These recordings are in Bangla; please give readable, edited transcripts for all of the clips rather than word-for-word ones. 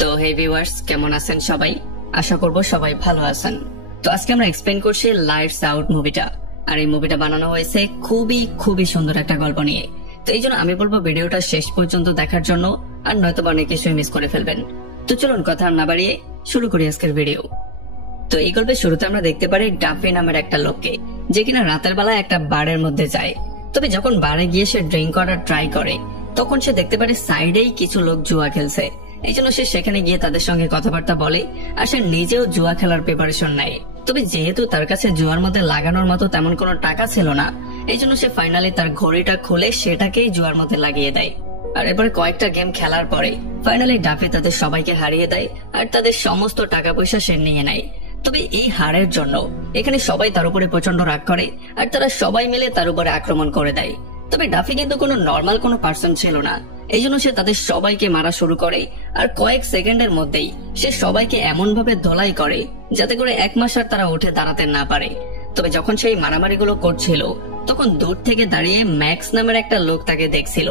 তো হে ভিউয়ার্স, কেমন আছেন সবাই? আশা করব সবাই ভালো আছেন। তো আজকে আমরা এক্সপ্লেন করছি লাইটস আউট মুভিটা। আর এই মুভিটা বানানো হয়েছে খুবই সুন্দর একটা গল্প নিয়ে। তো এই জন্য আমি বলবো ভিডিওটা শেষ পর্যন্ত দেখার জন্য, আর নয়তো অনেক কিছুই মিস করে ফেলবেন। তো চলুন কথা না বাড়িয়ে শুরু করি আজকের ভিডিও। তো এই গল্পের শুরুতে আমরা দেখতে পারি ডাফি নামের একটা লোককে, যে কিনা রাতের বেলা একটা বারের মধ্যে যায়। তবে যখন বারে গিয়ে সে ড্রিঙ্ক করার ট্রাই করে, তখন সে দেখতে পারে সাইডেই কিছু লোক জুয়া খেলছে। এই জন্য সে সেখানে গিয়ে তাদের সঙ্গে কথাবার্তা বলে, আর সে নিজেও জুয়া খেলার প্রিপারেশন নেয়। তবে যেহেতু তার কাছে জুয়ার মধ্যে লাগানোর মতো তেমন কোনো টাকা ছিল না, এই জন্য সে ফাইনালি তার ঘড়িটা খুলে সেটাকেই জুয়ার মধ্যে লাগিয়ে দেয়। আর এরপরে কয়েকটা গেম খেলার পরে ফাইনালি ডাফি তাদের সবাইকে হারিয়ে দেয়, আর তাদের সমস্ত টাকা পয়সা সে নিয়ে নেয়। তবে এই হারের জন্য এখানে সবাই তার উপরে প্রচন্ড রাগ করে, আর তারা সবাই মিলে তার উপরে আক্রমণ করে দেয়। তবে ডাফি কিন্তু কোনো নর্মাল কোনো পার্সন ছিল না, এই জন্য সে তাদের সবাইকে মারা শুরু করে। আর কয়েক সেকেন্ডের মধ্যেই সে সবাইকে এমন ভাবে ধোলাই করে যাতে করে এক মাস আর তারা উঠে দাঁড়াতে না পারে। তবে যখন সেই মারামারিগুলো করছিল, তখন দূর থেকে দাঁড়িয়ে ম্যাক্স নামের একটা লোক তাকে দেখছিল,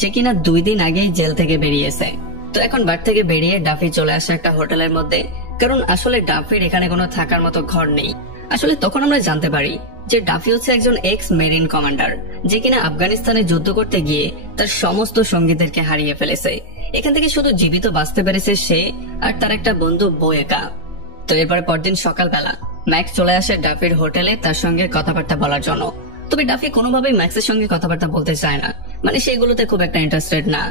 যে কিনা 2 দিন আগেই জেল থেকে বেরিয়েছে। তো এখন বার থেকে বেরিয়ে ডাফি চলে আসে একটা হোটেলের মধ্যে, কারণ আসলে ডাফির এখানে কোনো থাকার মতো ঘর নেই। আসলে তখন আমরা জানতে পারি যে ডাফি হচ্ছে একজন এক্স মেরিন কমান্ডার, যে কিনা আফগানিস্তানে যুদ্ধ করতে গিয়ে তার সমস্ত সঙ্গীদেরকে হারিয়ে ফেলেছে। এখান থেকে শুধু জীবিত বাঁচতে পেরেছে সে আর তার একটা বন্ধু বোয়েকা। তো এরপরে পরদিন সকালবেলা ম্যাক্স চলে আসে ডাফির হোটেলে তার সঙ্গে কথাবার্তা বলার জন্য। তবে ডাফি কোনোভাবেই ম্যাক্সের সঙ্গে কথাবার্তা বলতে চায় না, মানে সেগুলোতে খুব একটা ইন্টারেস্টেড না।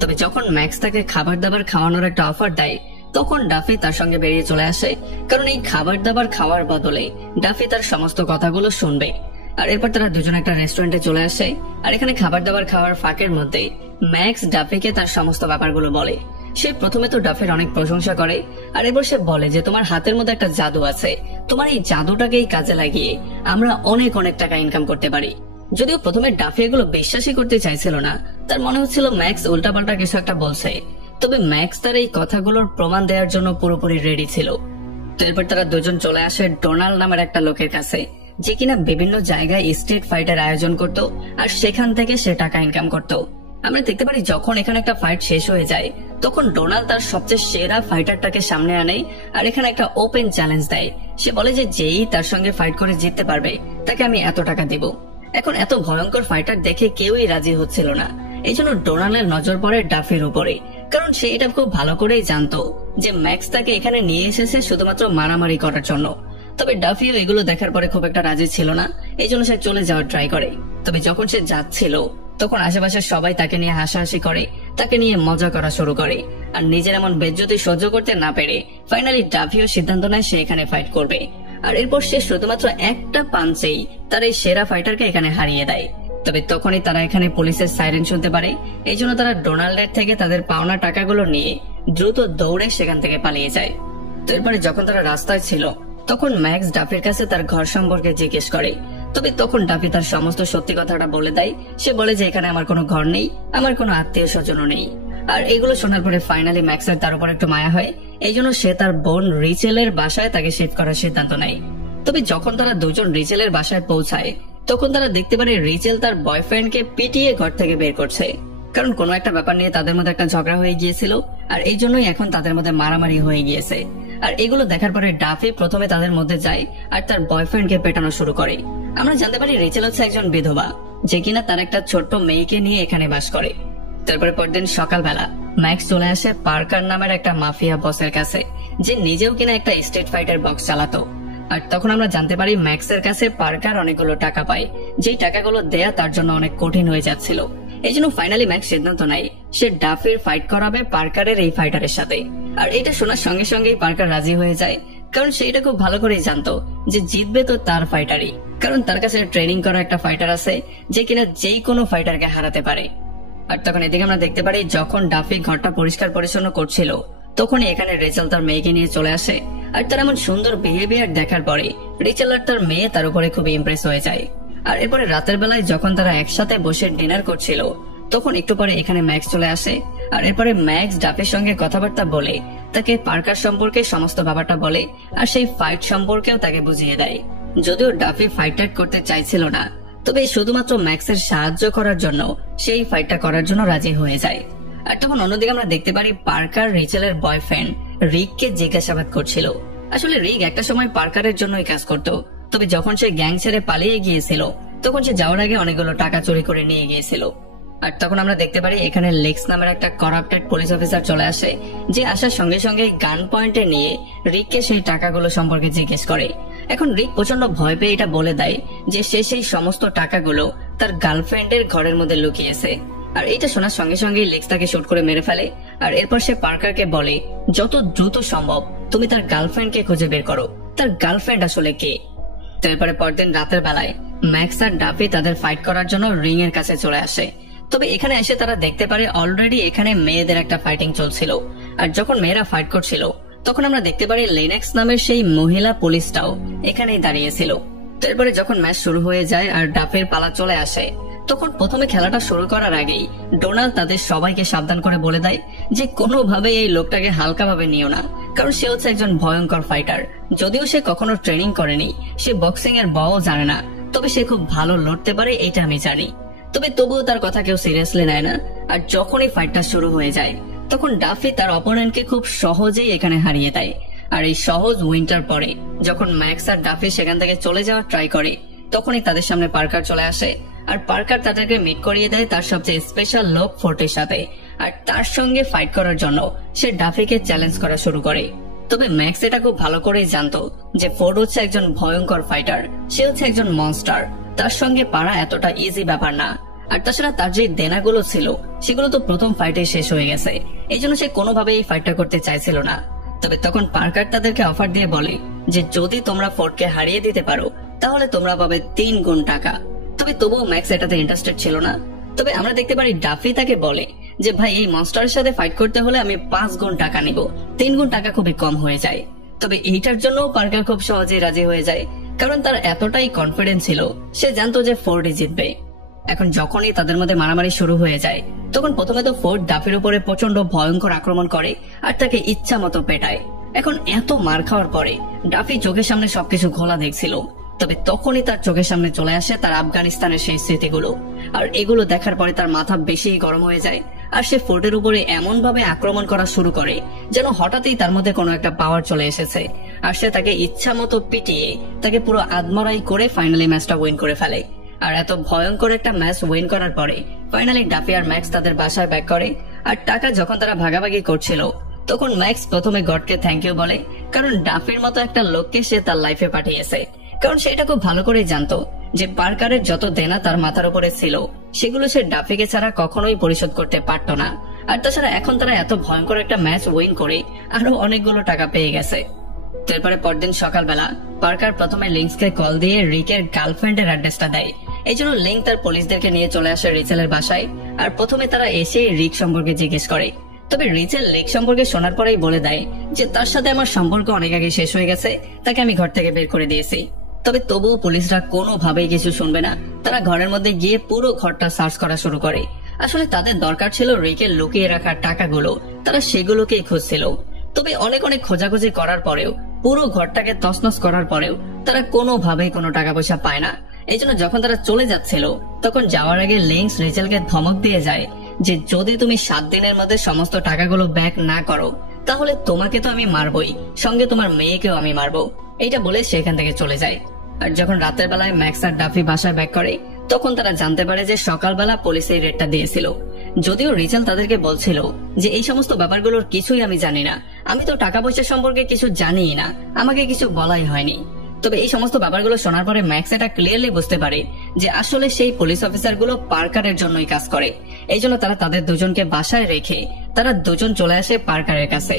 তবে যখন ম্যাক্স তাকে খাবার দাবার খাওয়ানোর একটা অফার দেয়, তখন ডাফি তার সঙ্গে বেরিয়ে চলে আসে, কারণ এই খাবার দাবার খাওয়ার বদলে ডাফি তার সমস্ত কথাগুলো শুনবে। আর এরপর তারা দুজন একটা রেস্টুরেন্টে চলে আসে, আর এখানে খাবার দাবার খাওয়ার ফাঁকের মধ্যে ম্যাক্স ডাফিকে তার সমস্ত ব্যাপারগুলো বলে। সে প্রথমে তো ডাফির অনেক প্রশংসা করে, আর এরপর সে বলে যে তোমার হাতের মধ্যে একটা জাদু আছে, তোমার এই জাদুটাকেই কাজে লাগিয়ে আমরা অনেক টাকা ইনকাম করতে পারি। যদিও প্রথমে ডাফি এগুলো বিশ্বাসই করতে চাইছিল না, তার মনে হচ্ছিল ম্যাক্স উল্টাপাল্টা কিছু একটা বলছে। তবে ম্যাক্স তার এই কথাগুলোর প্রমাণ দেওয়ার জন্য পুরোপুরি রেডি ছিল। তো এরপর তারা দুজন চলে আসে ডোনাল্ড নামের একটা লোকের কাছে, যে কিনা বিভিন্ন জায়গায় স্ট্রিট ফাইটের আয়োজন করত, আর সেখান থেকে সে টাকা ইনকাম করত। আমরা দেখতে পারি যখন এখানে একটা ফাইট শেষ হয়ে যায়, তখন ডোনাল্ড তার সবচেয়ে সেরা ফাইটারটাকে সামনে আনে, আর এখানে একটা ওপেন চ্যালেঞ্জ দেয়। সে বলে যে যেই তার সঙ্গে ফাইট করে জিততে পারবে তাকে আমি এত টাকা দিব। এখন এত ভয়ঙ্কর ফাইটার দেখে কেউই রাজি হচ্ছিল না, এই জন্য ডোনাল্ডের নজর পড়ে ডাফির উপরে, কারণ সে এটা খুব ভালো করেই জানতো যে ম্যাক্স তাকে এখানে নিয়ে এসেছে শুধুমাত্র মারামারি করার জন্য। তবে ডাফিও এগুলো দেখার পরে খুব একটা রাজি ছিল না, এই জন্য সে চলে যাওয়ার ট্রাই করে। তবে যখন সে যাচ্ছিল, তখন আশেপাশের সবাই তাকে নিয়ে হাসাহাসি করে, তাকে নিয়ে মজা করা শুরু করে। আর নিজের এমন বেজ্জতি সহ্য করতে না পেরে ফাইনালি ডাফিও সিদ্ধান্ত নেয় সে এখানে ফাইট করবে। আর এরপর সে শুধুমাত্র একটা পাঞ্চেই তার এই সেরা ফাইটারকে এখানে হারিয়ে দেয়। তবে তখনই তারা এখানে পুলিশের সাইরেন শুনতে পারে, এই জন্য তারা ডোনাল্ডের থেকে তাদের পাওনা টাকাগুলো নিয়ে দ্রুত দৌড়ে সেখান থেকে পালিয়ে যায়। তো এরপরে যখন তারা রাস্তায় ছিল, তখন ম্যাক্স ডাফির কাছে তার ঘর সম্পর্কে জিজ্ঞেস করে। তবে তখন ডাফি তার সমস্ত সত্যি কথাটা বলে দেয়। সে বলে যে এখানে আমার কোনো ঘর নেই, আমার কোনো আত্মীয় স্বজনও নেই। আর এগুলো শোনার পরে ফাইনালি ম্যাক্সের তার উপর একটু মায়া হয়, এই জন্য সে তার বোন রিচেলের বাসায় তাকে শিফট করার সিদ্ধান্ত নেয়। তবে যখন তারা দুজন রিচেলের বাসায় পৌঁছায়, তখন তারা দেখতে পারে রিচেল তার বয়ফ্রেন্ডকে পিটিয়ে ঘর থেকে বের করছে, কারণ কোনো একটা ব্যাপার নিয়ে তাদের মধ্যে একটা ঝগড়া হয়ে গিয়েছিল, আর এই জন্যই এখন তাদের মধ্যে মারামারি হয়ে গিয়েছে। আর এগুলো দেখার পরে ডাফি প্রথমে তাদের মধ্যে যায় আর তার বয়ফ্রেন্ডকে পেটানো শুরু করে। আমরা জানতে পারি রিচেল হচ্ছে একজন বিধবা, যে কিনা তার একটা ছোট্ট মেয়েকে নিয়ে এখানে বাস করে। তারপরে পরদিন সকালবেলা ম্যাক্স চলে আসে পার্কার নামের একটা মাফিয়া বসের কাছে, যে নিজেও কিনা একটা স্ট্রিট ফাইটার বক্স চালাতো। আর তখন আমরা জানতে পারি ম্যাক্সের কাছে পার্কার অনেকগুলো টাকা পায়, যেই টাকাগুলো দেয়া তার জন্য অনেক কঠিন হয়ে যাচ্ছিল। এই জন্য ফাইনালি ম্যাক্স সিদ্ধান্ত নেয় সে ডাফির ফাইট করাবে পার্কারের এই ফাইটারের সাথে। আর এটা শোনার সঙ্গে সঙ্গেই পার্কার রাজি হয়ে যায়, কারণ সে এটা খুব ভালো করেই জানতো যে জিতবে তো তার ফাইটারই, কারণ তার কাছে ট্রেনিং করা একটা ফাইটার আছে যে কিনা যেই কোনো ফাইটারকে হারাতে পারে। আর তখন এদিকে আমরা দেখতে পারি যখন ডাফি ঘরটা পরিষ্কার পরিচ্ছন্ন করছিল, তখনই এখানে রিচেল তার মেয়েকে নিয়ে চলে আসে। আর তার এমন সুন্দর বিহেভিয়ার দেখার পরে রিচেল আর তার মেয়ে তার উপরে খুব ইমপ্রেস হয়ে যায়। আর এরপরে রাতের বেলায় যখন তারা একসাথে বসে ডিনার করছিল, তখন একটু পরে এখানে ম্যাক্স চলে আসে। আর এরপরে ম্যাক্স ডাফির সঙ্গে কথাবার্তা বলে তাকে পার্কার সম্পর্কে সমস্ত ব্যাপারটা বলে, আর সেই ফাইট সম্পর্কেও তাকে বুঝিয়ে দেয়। যদিও ডাফি ফাইট করতে চাইছিল না, তবে শুধুমাত্র ম্যাক্সের সাহায্য করার জন্য সেই ফাইটটা করার জন্য রাজি হয়ে যায়। আর তখন অন্যদিকে আমরা দেখতে পারি পার্কার রিচেলের বয়ফ্রেন্ড রিককে জিজ্ঞাসাবাদ করছিল। আসলে রিক একটা সময় পার্কারের জন্যই কাজ করত, তবে যখন সে গ্যাং ছেড়ে পালিয়ে গিয়েছিল তখন সে যাওয়ার আগে অনেকগুলো টাকা চুরি করে নিয়ে গিয়েছিল। আর তখন আমরা দেখতে পারি এখানে লেক্স নামের একটা করাপ্টেড পুলিশ অফিসার চলে আসে, যে আসার সঙ্গে সঙ্গে গান পয়েন্টে নিয়ে রিককে সেই টাকাগুলো সম্পর্কে জিজ্ঞেস করে। এখন রিক প্রচন্ড ভয় পেয়ে এটা বলে দেয় যে সে সেই সমস্ত টাকাগুলো তার গার্লফ্রেন্ডের ঘরের মধ্যে লুকিয়েছে। আর এটা শোনার সঙ্গে সঙ্গে লেক্স তাকে শুট করে মেরে ফেলে। আর এরপর সে পার্কারকে বলে যত দ্রুত সম্ভব তুমি তার গার্লফ্রেন্ডকে খুঁজে বের করো, তার গার্লফ্রেন্ড আসলে কে। তো এরপরে পরদিন রাতের বেলায় ম্যাক্স আর ডাফি তাদের ফাইট করার জন্য রিং এর কাছে চলে আসে। তবে এখানে এসে তারা দেখতে পারে অলরেডি এখানে মেয়েদের একটা ফাইটিং চলছিল। আর যখন মেয়েরা ফাইট করছিল তখন আমরা দেখতে পারি লিনেক্স নামের সেই মহিলা পুলিশটাও এখানেই দাঁড়িয়েছিল। তো এরপরে যখন ম্যাচ শুরু হয়ে যায় আর ডাফের পালা চলে আসে, তখন প্রথমে খেলাটা শুরু করার আগেই ডোনাল্ড তাদের সবাইকে সাবধান করে বলে দেয় যে কোনোভাবে এই লোকটাকে হালকাভাবে নিও না, কারণ সে হচ্ছে একজন ভয়ঙ্কর ফাইটার। যদিও সে কখনো ট্রেনিং করেনি, সে বক্সিং এর বও জানে না, তবে সে খুব ভালো লড়তে পারে এটা আমি জানি। তবে তবুও তার কথা কেউ সিরিয়াসলি নেয় না। আর যখনই ফাইটটা শুরু হয়ে যায় তখন ডাফি তার অপোনেন্টকে খুব সহজেই এখানে হারিয়ে দেয়। আর এই সহজ উইন্টার পরে যখন ম্যাক্স আর ডাফি সেখান থেকে চলে যাওয়ার ট্রাই করে, তখনই তাদের সামনে পার্কার চলে আসে। আর পার্কার তাদেরকে মিট করিয়ে দেয় তার সবচেয়ে স্পেশাল লোক ফোর্টের সাথে। আর তার সঙ্গে ফাইট করার জন্য সে ডাফিকে চ্যালেঞ্জ করা শুরু করে। তবে ম্যাক্স এটা খুব ভালো করেই জানতো যে ফোর্ড হচ্ছে একজন ভয়ঙ্কর ফাইটার, সে হচ্ছে একজন মনস্টার, তার সঙ্গে পারা এতটা ইজি ব্যাপার না। আর তাছাড়া তার যে দেনাগুলো ছিল সেগুলো তো প্রথম ফাইটে শেষ হয়ে গেছে, এই জন্য সে কোনোভাবে এই ফাইটটা করতে চাইছিল না। তবে তখন পার্কার তাদেরকে অফার দিয়ে বলে যে যদি তোমরা ফোর্ডকে হারিয়ে দিতে পারো তাহলে তোমরা পাবে 3 গুণ টাকা। তবে তবুও ম্যাক্স এটাতে ইন্টারেস্টেড ছিল না। তবে আমরা দেখতে পারি ডাফি তাকে বলে যে ভাই এই মনস্টারের সাথে ফাইট করতে হলে আমি 5 গুণ টাকা নিব, 3 গুণ টাকা খুবই কম হয়ে যায়। তবে এইটার জন্য পার্কার খুব সহজেই রাজি হয়ে যায়, কারণ তার এতটাই কনফিডেন্স ছিল, সে জানতো যে ফোর্ডই জিতবে। এখন যখনই তাদের মধ্যে মারামারি শুরু হয়ে যায় তখন প্রথমে তো ফোর্ড ডাফির উপরে প্রচন্ড ভয়ঙ্কর আক্রমণ করে আর তাকে ইচ্ছা মতো পেটায়। এখন এত মার খাওয়ার পরে ডাফি চোখের সামনে সবকিছু ঘোলা দেখছিল। তবে তখনই তার চোখের সামনে চলে আসে তার আফগানিস্তানের সেই স্মৃতিগুলো। আর এগুলো দেখার পরে তার মাথা বেশি গরম হয়ে যায় আর সে ফোর্ডের উপরে এমন ভাবে আক্রমণ করা শুরু করে যেন হঠাৎই তার মধ্যে কোনো একটা পাওয়ার চলে এসেছে। আর সে তাকে ইচ্ছা মতো পিটিয়ে তাকে পুরো আদমরাই করে ফাইনালি ম্যাচটা উইন করে ফেলে। আর এত ভয়ঙ্কর একটা ম্যাচ উইন করার পরে ফাইনালি ডাফি আর ম্যাক্স তাদের বাসায় ব্যাক করে। আর টাকা যখন তারা ভাগাভাগি করছিল তখন ম্যাক্স প্রথমে গডকে থ্যাংক ইউ বলে, কারণ ডাফির মতো একটা লোককে সে তার লাইফে পাঠিয়েছে। কারণ সে এটা খুব ভালো করেই জানতো যে পার্কারের যত দেনা তার মাথার উপরে ছিল সেগুলো সে ডাফিকে ছাড়া কখনোই পরিশোধ করতে পারতো না। আর তাছাড়া এখন তারা এত ভয়ঙ্কর একটা ম্যাচ উইন করে আরো অনেকগুলো টাকা পেয়ে গেছে। এরপরে পরদিন সকালবেলা পার্কার প্রথমে লিঙ্কসকে কল দিয়ে রিকের গার্লফ্রেন্ডের অ্যাড্রেসটা দেয়। এই জন্য লিঙ্ক তার পুলিশদেরকে নিয়ে চলে আসে রিচেলের বাসায়। আর প্রথমে তারা এসে রিক সম্পর্কে জিজ্ঞেস করে। তবে রিচেল লিক সম্পর্কে শোনার পরেই বলে দেয় যে তার সাথে আমার সম্পর্ক অনেক আগে শেষ হয়ে গেছে, তাকে আমি ঘর থেকে বের করে দিয়েছি। তবে তবুও পুলিশরা কোনোভাবেই কিছু শুনবে না। তারা ঘরের মধ্যে গিয়ে পুরো ঘরটা সার্চ করা শুরু করে। আসলে তাদের দরকার ছিল রিকের লুকিয়ে রাখার টাকাগুলো, তারা সেগুলোকেই খুঁজছিল। তবে অনেক অনেক খোঁজাখুঁজি করার পরেও, পুরো ঘরটাকে তছনছ করার পরেও তারা কোনোভাবেই কোনো টাকা পয়সা পায় না। এই জন্য যখন তারা চলে যাচ্ছিল তখন যাওয়ার আগে লিঙ্কস রিচেলকে ধমক দিয়ে যায় যে যদি তুমি 7 দিনের মধ্যে সমস্ত টাকাগুলো ব্যাক না করো তাহলে তোমাকে তো আমি মারবই, সঙ্গে তোমার মেয়েকেও আমি মারবো। এইটা বলে সেখান থেকে চলে যায়। আর যখন রাতের বেলায় ম্যাক্স আর ডাফি বাসায় ব্যাক করে তখন তারা জানতে পারে যে সকালবেলা পুলিশ এই রেডটা দিয়েছিল। যদিও রিচেল তাদেরকে বলছিল যে এই সমস্ত ব্যাপারগুলোর কিছুই আমি জানি না, আমি তো টাকা পয়সা সম্পর্কে কিছু জানিই না, আমাকে কিছু বলাই হয়নি। তবে এই সমস্ত ব্যাপারগুলো শোনার পরে ম্যাক্স এটা ক্লিয়ারলি বুঝতে পারে যে আসলে সেই পুলিশ অফিসারগুলো পার্কারের জন্যই কাজ করে। এই জন্য তারা তাদের দুজনকে বাসায় রেখে তারা দুজন চলে আসে পার্কারের কাছে।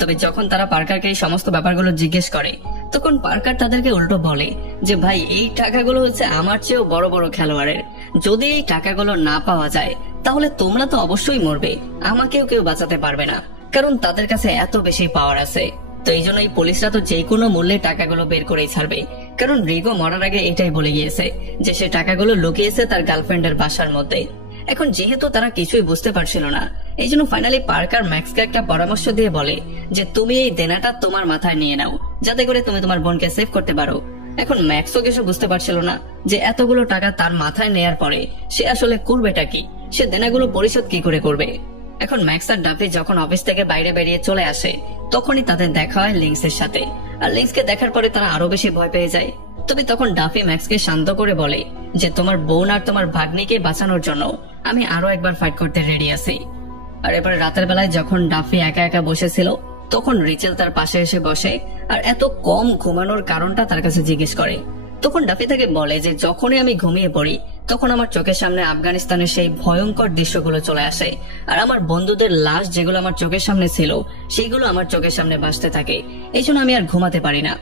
তবে যখন তারা পার্কারকে এই সমস্ত ব্যাপারগুলো জিজ্ঞেস করে তখন পার্কার তাদেরকে উল্টো বলে যে ভাই এই টাকাগুলো হচ্ছে আমার চেয়েও বড় বড় খেলোয়াড়ের, যদি এই টাকাগুলো না পাওয়া যায় তাহলে তোমরা তো অবশ্যই মরবে, আমাকেও কেউ বাঁচাতে পারবে না, কারণ তাদের কাছে এত বেশি পাওয়ার আছে। তো এই জন্য এই পুলিশরা তো যে কোনো মূল্যে টাকাগুলো বের করেই ছাড়বে, কারণ রিগো মরার আগে এটাই বলে গিয়েছে যে সে টাকাগুলো লুকিয়েছে তার গার্লফ্রেন্ডের বাসার মধ্যে। এখন যেহেতু তারা কিছুই বুঝতে পারছিল না, এই জন্য ফাইনালি পার্কার ম্যাক্সকে একটা পরামর্শ দিয়ে বলে যে তুমি এই দেনাটা তোমার মাথায় নিয়ে নাও, যাতে করে তুমি তোমার বোনকে সেভ করতে পারো। এখন ম্যাক্সও কিছু বুঝতে পারছিল না যে এতগুলো টাকা তার মাথায় নেয়ার পরে সে আসলে করবেটা কি, সে দেনাগুলো পরিশোধ কি করে করবে। এখন ম্যাক্স আর ডাফি যখন অফিস থেকে বাইরে বেরিয়ে চলে আসে তখনই তাদের দেখা হয় লিংসের সাথে। আর লিংসকে দেখার পরে তারা আরো বেশি ভয় পেয়ে যায়। তবে তখন ডাফি ম্যাক্সকে শান্ত করে বলে যে তোমার বোন আর তোমার ভাগ্নিকে বাঁচানোর জন্য আমি আরো একবার ফাইট করতে রেডি আছি। আর এবারে রাতের বেলায় যখন ডাফি একা একা বসেছিল তখন রিচেল তার পাশে এসে বসে আর এত কম ঘুমানোর কারণটা তার কাছে জিজ্ঞেস করে। তখন ডাফি তাকে বলে যে যখনই আমি ঘুমিয়ে পড়ি তখন আমার চোখের সামনে আফগানিস্তানের সেই ভয়ঙ্কর দৃশ্যগুলো চলে আসে আর আমার বন্ধুদের লাশ যেগুলো আমার চোখের সামনে ছিল সেইগুলো আমার চোখের সামনে ভাসতে থাকে, এই জন্য আমি আর ঘুমাতে পারি না।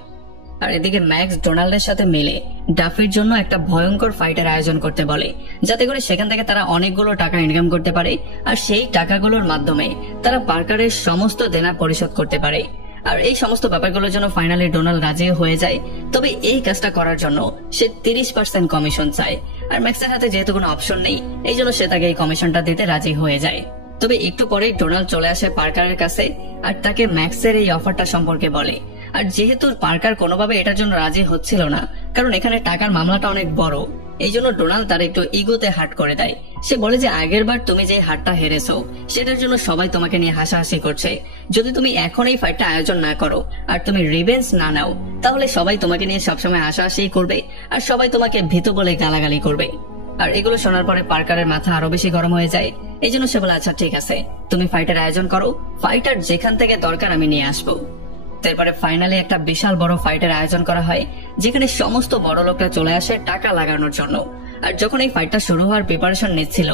আর এদিকে ম্যাক্স ডোনাল্ডের সাথে মিলে ডাফির জন্য একটা ভয়ঙ্কর ফাইটের আয়োজন করতে বলে, যাতে করে সেখান থেকে তারা অনেকগুলো টাকা ইনকাম করতে পারে আর সেই টাকাগুলোর মাধ্যমে তারা পার্কারের সমস্ত দেনা পরিশোধ করতে পারে। আর এই সমস্ত ব্যাপারগুলোর জন্য ফাইনালি ডোনাল্ড রাজি হয়ে যায়। তবে এই কাজটা করার জন্য সে 30% কমিশন চায়। আর ম্যাক্সের হাতে যেহেতু কোনো অপশন নেই এই জন্য সে তাকে এই কমিশনটা দিতে রাজি হয়ে যায়। তবে একটু পরেই ডোনাল্ড চলে আসে পার্কারের কাছে আর তাকে ম্যাক্সের এই অফারটা সম্পর্কে বলে। আর যেহেতু পার্কার কোনোভাবে এটার জন্য রাজি হচ্ছিল না, কারণ এখানে টাকার মামলাটা অনেক বড়, এই জন্য ডোনাল্ড তার একটু ইগোতে হার্ট করে দেয়। সে বলে যে আগের বার তুমি যে হারটা হেরেছো সেটার জন্য সবাই তোমাকে নিয়ে হাসাহাসি করছে, যদি তুমি এখন এই ফাইটটা আয়োজন না করো আর তুমি রিভেঞ্জ না নাও তাহলে সবাই তোমাকে নিয়ে সবসময় হাসাহাসি করবে আর সবাই তোমাকে ভীতু বলে গালাগালি করবে। আর এগুলো শোনার পরে পার্কারের মাথা আরো বেশি গরম হয়ে যায়। এই জন্য সে বলে আচ্ছা ঠিক আছে, তুমি ফাইটের আয়োজন করো, ফাইটার যেখান থেকে দরকার আমি নিয়ে আসবো। তারপরে ফাইনালি একটা বিশাল বড় ফাইটের আয়োজন করা হয় যেখানে সমস্ত বড় লোকরা চলে আসে টাকা লাগানোর জন্য। আর যখন এই ফাইটটা শুরু হওয়ার প্রিপারেশন নিচ্ছিল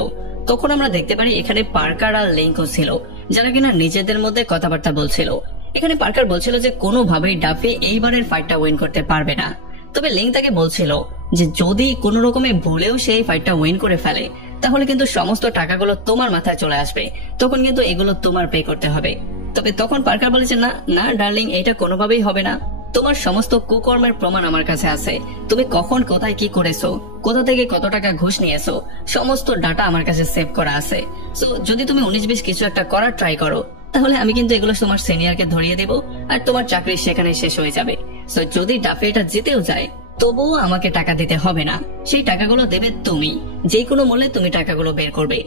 তখন আমরা দেখতে পারি এখানে পার্কার আর লিংকও ছিল, যারা কিনা নিজেদের মধ্যে কথাবার্তা বলছিল। এখানে পার্কার বলছিল যে কোনোভাবেই ডাফি এইবারের ফাইটটা উইন করতে পারবে না। তবে লিংক তাকে বলছিল যে যদি কোনো রকমে ভুলেও সেই ফাইটটা উইন করে ফেলে তাহলে কিন্তু সমস্ত টাকাগুলো তোমার মাথায় চলে আসবে, তখন কিন্তু এগুলো তোমার পে করতে হবে। তবে তখন পার্কার বলেছে না না ডার্লিং, এটা কোনোভাবেই হবে না, তোমার সমস্ত কুকর্মের প্রমাণ আমার কাছে আছে, তুমি কখন কোথায় কি করেছো, কোথা থেকে কত টাকা ঘুষ নিয়েছো, সমস্ত ডাটা আমার কাছে সেভ করা আছে। সো যদি তুমি 19-20 কিছু একটা করার ট্রাই করো তাহলে আমি কিন্তু এগুলো তোমার সিনিয়রকে ধরিয়ে দেব আর তোমার চাকরি সেখানে শেষ হয়ে যাবে। সো যদি ডাফি এটা জিতেও যায় তবুও আমাকে টাকা দিতে হবে না, সেই টাকাগুলো দেবে তুমি, যে কোনো মূল্যে তুমি টাকাগুলো বের করবে।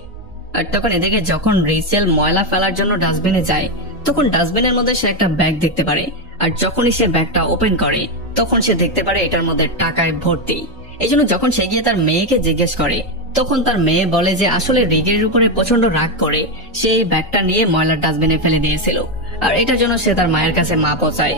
আর তখন এদিকে যখন রিচেল ময়লা ফেলার জন্য ডাস্টবিনে যায় তখন ডাস্টবিনের মধ্যে সে একটা ব্যাগ দেখতে পারে। আর যখনই সে ব্যাগটা ওপেন করে তখন সে দেখতে পারে এটার মধ্যে টাকায় ভর্তি। এই জন্য যখন সে গিয়ে তার মেয়েকে জিজ্ঞেস করে তখন তার মেয়ে বলে যে আসলে রিগের উপরে প্রচন্ড রাগ করে সে এই ব্যাগটা নিয়ে ময়লার ডাস্টবিনে ফেলে দিয়েছিল আর এটার জন্য সে তার মায়ের কাছে মাপ চায়।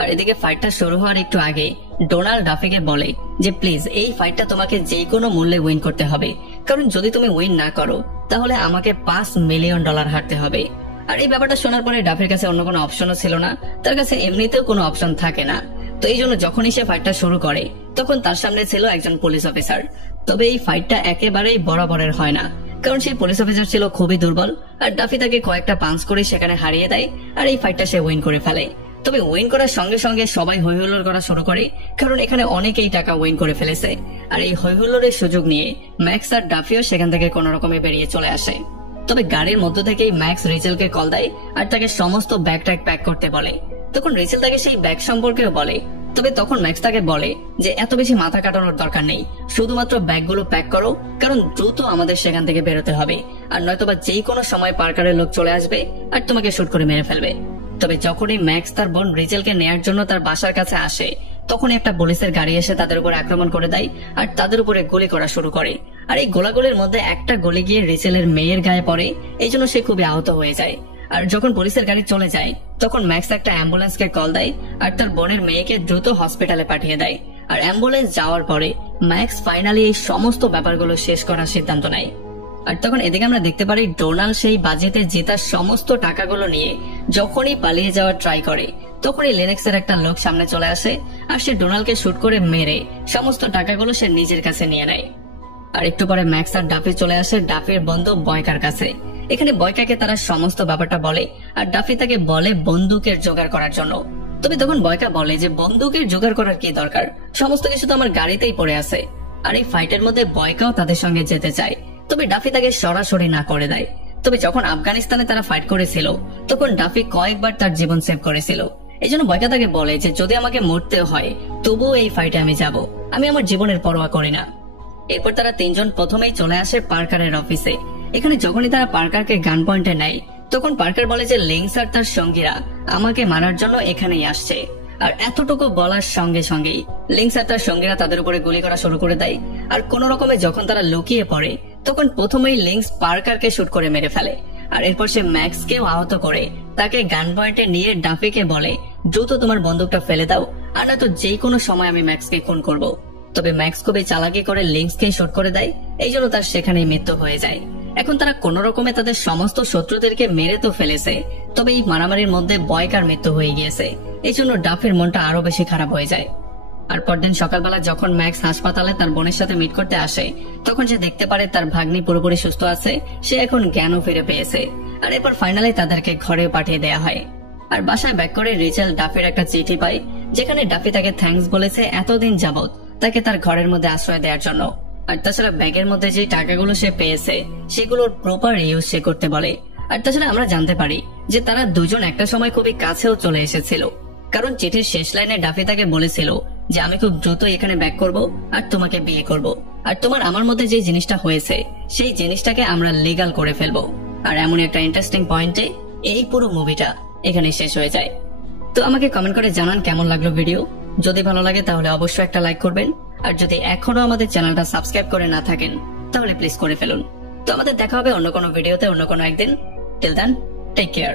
আর এদিকে ফাইটটা শুরু হওয়ার একটু আগে ডোনাল্ড ডাফিকে বলে যে প্লিজ এই ফাইটটা তোমাকে যে কোনো মূল্যে উইন করতে হবে, কারণ যদি তুমি উইন না করো তাহলে আমাকে $5 মিলিয়ন হারতে হবে। আর এই ব্যাপারটা শোনার পরে ডাফির কাছে অন্য কোনো অপশনও ছিল না, তার কাছে এমনিতেও কোনো অপশন থাকে না। তো এই জন্য যখনই সে ফাইটটা শুরু করে তখন তার সামনে ছিল একজন পুলিশ অফিসার। তবে এই ফাইটটা একেবারেই বরাবরের হয় না, কারণ সেই পুলিশ অফিসার ছিল খুবই দুর্বল আর ডাফি তাকে কয়েকটা পাঞ্চ করে সেখানে হারিয়ে দেয় আর এই ফাইটটা সে উইন করে ফেলে। তবে উইন করার সঙ্গে সঙ্গে সবাই হইহুল্লোড় করা শুরু করে, কারণ এখানে অনেকেই টাকা উইন করে ফেলেছে। আর এই হইহুল্লোড়ের সুযোগ নিয়ে ম্যাক্স আর ডাফিও সেখান থেকে কোন রকমে বেরিয়ে চলে আসে। তবে গাড়ির মধ্য থেকেই ম্যাক্স রিচেলকে কল দেয় আর তাকে সমস্ত ব্যাগ ট্যাগ প্যাক করতে বলে। তখন রিচেল তাকে সেই ব্যাগ সম্পর্কেও বলে। তবে তখন ম্যাক্স তাকে বলে যে এত বেশি মাথা কাটানোর দরকার নেই, শুধুমাত্র ব্যাগগুলো প্যাক করো, কারণ দ্রুত আমাদের সেখান থেকে বেরোতে হবে, আর নয়তোবা যেই কোনো সময় পার্কারের লোক চলে আসবে আর তোমাকে শুট করে মেরে ফেলবে। তবে যখনই ম্যাক্স তার বোন রিচেলকে নেয়ার জন্য তার বাসার কাছে আসে তখন একটা পুলিশের গাড়ি এসে তাদের উপর আক্রমণ করে দেয় আর তাদের উপরে গুলি করা শুরু করে। আর এই গোলাগুলির মধ্যে একটা গুলি গিয়ে রিচেলের মেয়ের গায়ে পড়ে, এই জন্য সে খুবই আহত হয়ে যায়। আর যখন পুলিশের গাড়ি চলে যায় তখন ম্যাক্স একটা অ্যাম্বুলেন্সকে কল দেয় আর তার বোনের মেয়েকে দ্রুত হসপিটালে পাঠিয়ে দেয়। আর অ্যাম্বুলেন্স যাওয়ার পরে ম্যাক্স ফাইনালি এই সমস্ত ব্যাপারগুলো শেষ করার সিদ্ধান্ত নেয়। আর তখন এদিকে আমরা দেখতে পারি ডোনাল্ড সেই বাজেটে জেতার সমস্ত টাকাগুলো নিয়ে যখনই পালিয়ে যাওয়ার ট্রাই করে তখনই লিনেক্সের একটা লোক সামনে চলে আসে আর সে ডোনাল্ডকে শুট করে মেরে সমস্ত টাকাগুলো সে নিজের কাছে নিয়ে নেয়। আর একটু পরে ম্যাক্স আর ডাফি চলে আসে ডাফির বন্ধু বয়কার কাছে। এখানে বয়কাকে তারা সমস্ত ব্যাপারটা বলে আর ডাফি তাকে বলে বন্দুকের জোগাড় করার জন্য। তবে তখন বয়কা বলে যে বন্দুকের জোগাড় করার কি দরকার, সমস্ত কিছু তো আমার গাড়িতেই পড়ে আছে। আর এই ফাইটের মধ্যে বয়কাও তাদের সঙ্গে যেতে চায়, তবে ডাফি তাকে সরাসরি না করে দেয়। তবে যখন আফগানিস্তানে তারা ফাইট করেছিল তখন ডাফি কয়েকবার তার জীবন সেভ করেছিল, এই জন্য বয়কা তাকে বলে যে যদি আমাকে মরতে হয় তবুও এই ফাইটে আমি যাব, আমি আমার জীবনের পরোয়া করি না। এরপর তারা তিনজন প্রথমেই চলে আসে পার্কারের অফিসে। এখানে যখনই তারা পার্কারকে গান পয়েন্টে নেয় তখন পার্কার বলে যে লিংস আর তার সঙ্গীরা আমাকে মারার জন্য এখানেই আসছে। আর এতটুকু বলার সঙ্গে সঙ্গেই লিংস আর তার সঙ্গীরা তাদের উপরে গুলি করা শুরু করে দেয়। আর কোন রকমে যখন তারা লুকিয়ে পড়ে তখন প্রথমেই লিংস পার্কারকে শুট করে মেরে ফেলে। আর এরপর সে ম্যাক্সকেও আহত করে তাকে গান পয়েন্টে নিয়ে ডাফিকে বলে দ্রুত তোমার বন্দুকটা ফেলে দাও, আর না তো যে কোনো সময় আমি ম্যাক্সকে খুন করব। তবে ম্যাক্স খুবই চালাকি করে লিংসকে শুট করে দেয়, এই জন্য তার সেখানেই মৃত্যু হয়ে যায়। এখন তারা কোন রকমে তাদের সমস্ত শত্রুদেরকে মেরে তো ফেলেছে, তবে এই মারামারির মধ্যে বয়কার মৃত্যু হয়ে গিয়েছে। এই জন্য ডাফের মনটা আরো বেশি খারাপ হয়ে যায়। আর পরদিন সকালবেলা যখন ম্যাক্স হাসপাতালে তার বোনের সাথে মিট করতে আসে তখন সে দেখতে পারে তার ভাগ্নি পুরোপুরি সুস্থ আছে, সে এখন জ্ঞানও ফিরে পেয়েছে। আর এরপর ফাইনালি তাদেরকে ঘরে পাঠিয়ে দেওয়া হয়। আর বাসায় ব্যাক করে রিচেল ডাফির একটা চিঠি পায়, যেখানে ডাফি তাকে থ্যাঙ্কস বলেছে এতদিন যাবত তাকে তার ঘরের মধ্যে আশ্রয় দেওয়ার জন্য। আর তাছাড়া ব্যাগের মধ্যে যে টাকাগুলো সে পেয়েছে সেগুলোর প্রপার ইউজ সে করতে বলে। আর তাছাড়া আমরা জানতে পারি যে তারা দুজন একটা সময় খুবই কাছেও চলে এসেছিল, কারণ চিঠির শেষ লাইনে ডাফি তাকে বলেছিল যে আমি খুব দ্রুত এখানে ব্যাক করব আর তোমাকে বিয়ে করব, আর তোমার আমার মধ্যে যে জিনিসটা হয়েছে সেই জিনিসটাকে আমরা লিগাল করে ফেলবো। আর এমন একটা ইন্টারেস্টিং পয়েন্টে এই পুরো মুভিটা এখানে শেষ হয়ে যায়। তো আমাকে কমেন্ট করে জানান কেমন লাগলো ভিডিও। যদি ভালো লাগে তাহলে অবশ্যই একটা লাইক করবেন, আর যদি এখনো আমাদের চ্যানেলটা সাবস্ক্রাইব করে না থাকেন তাহলে প্লিজ করে ফেলুন। তো আমাদের দেখা হবে অন্য কোনো ভিডিওতে অন্য কোনো একদিন। Till then, take care.